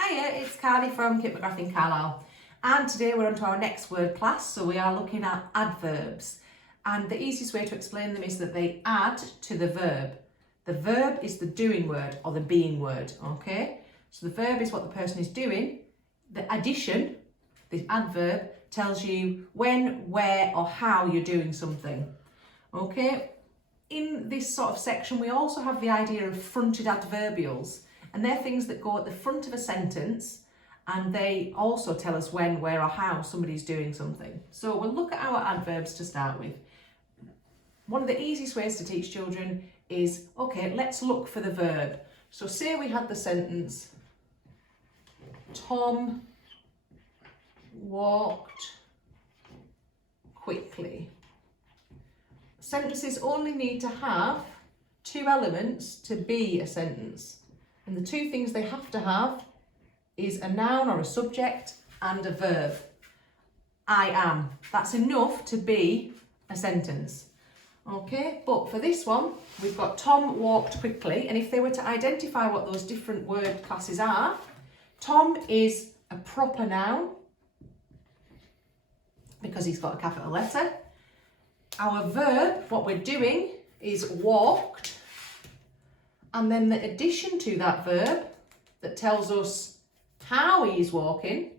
Hiya, it's Carly from Kip McGrath Carlisle, and today we're on to our next word class. So we are looking at adverbs, and the easiest way to explain them is that they add to the verb. The verb is the doing word or the being word, okay? So the verb is what the person is doing. The addition, the adverb, tells you when, where or how you're doing something, okay? In this sort of section we also have the idea of fronted adverbials. And they're things that go at the front of a sentence, and they also tell us when, where or how somebody's doing something. So we'll look at our adverbs to start with. One of the easiest ways to teach children is, okay, let's look for the verb. So say we had the sentence, Tom walked quickly. Sentences only need to have two elements to be a sentence. And the two things they have to have is a noun or a subject and a verb. I am. That's enough to be a sentence. Okay, but for this one, we've got Tom walked quickly. And if they were to identify what those different word classes are, Tom is a proper noun because he's got a capital letter. Our verb, what we're doing, is walked. And then the addition to that verb that tells us how he's walking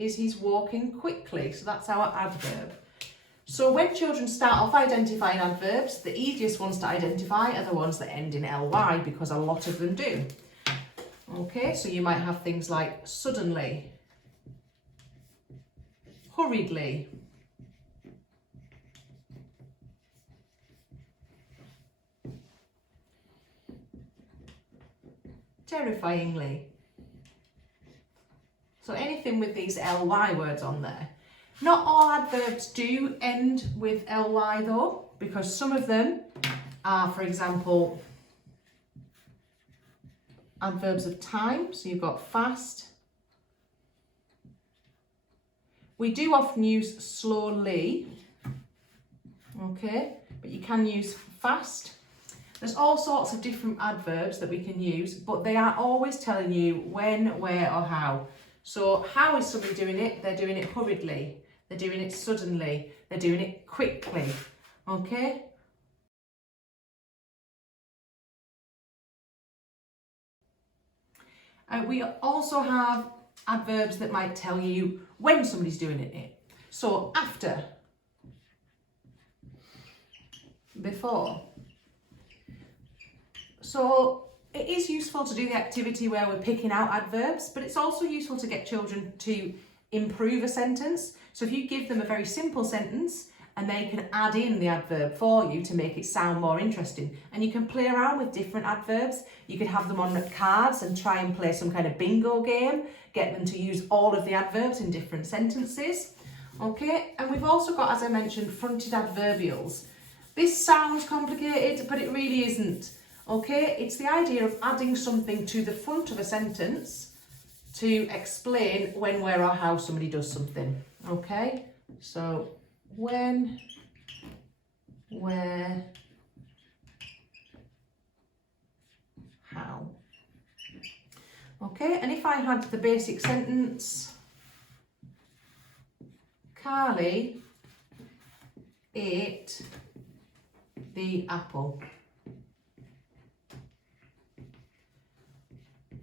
is he's walking quickly. So that's our adverb. So when children start off identifying adverbs, the easiest ones to identify are the ones that end in ly, because a lot of them do. Okay, so you might have things like suddenly, hurriedly, terrifyingly. So anything with these ly words on there. Not all adverbs do end with ly though, because some of them are, for example, adverbs of time. So you've got fast. We do often use slowly, okay, but you can use fast. There's all sorts of different adverbs that we can use, but they are always telling you when, where or how. So how is somebody doing it? They're doing it hurriedly, they're doing it suddenly, they're doing it quickly, okay? We also have adverbs that might tell you when somebody's doing it. So after, before. So it is useful to do the activity where we're picking out adverbs, but it's also useful to get children to improve a sentence. So if you give them a very simple sentence and they can add in the adverb for you to make it sound more interesting, and you can play around with different adverbs. You could have them on cards and try and play some kind of bingo game, get them to use all of the adverbs in different sentences. Okay, and we've also got, as I mentioned, fronted adverbials. This sounds complicated, but it really isn't. Okay, it's the idea of adding something to the front of a sentence to explain when, where or how somebody does something. Okay, so when, where, how. Okay, and if I had the basic sentence, Carly ate the apple.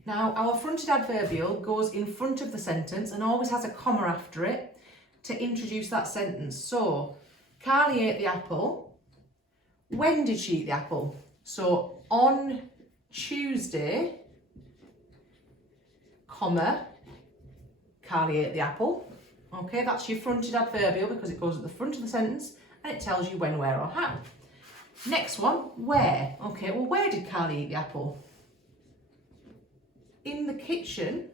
Now, our fronted adverbial goes in front of the sentence and always has a comma after it to introduce that sentence. So, Carly ate the apple. When did she eat the apple? So, on Tuesday, comma, Carly ate the apple. Okay, that's your fronted adverbial because it goes at the front of the sentence and it tells you when, where or how. Next one, where. Okay, well, where did Carly eat the apple? In the kitchen,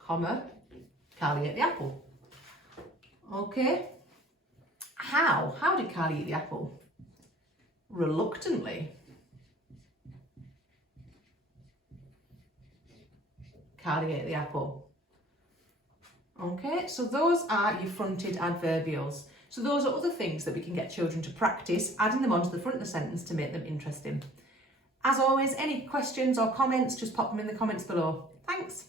comma, Carly ate the apple. Okay. How? How did Carly eat the apple? Reluctantly. Carly ate the apple. Okay, so those are your fronted adverbials. So those are other things that we can get children to practice, adding them onto the front of the sentence to make them interesting. As always, any questions or comments, just pop them in the comments below. Thanks.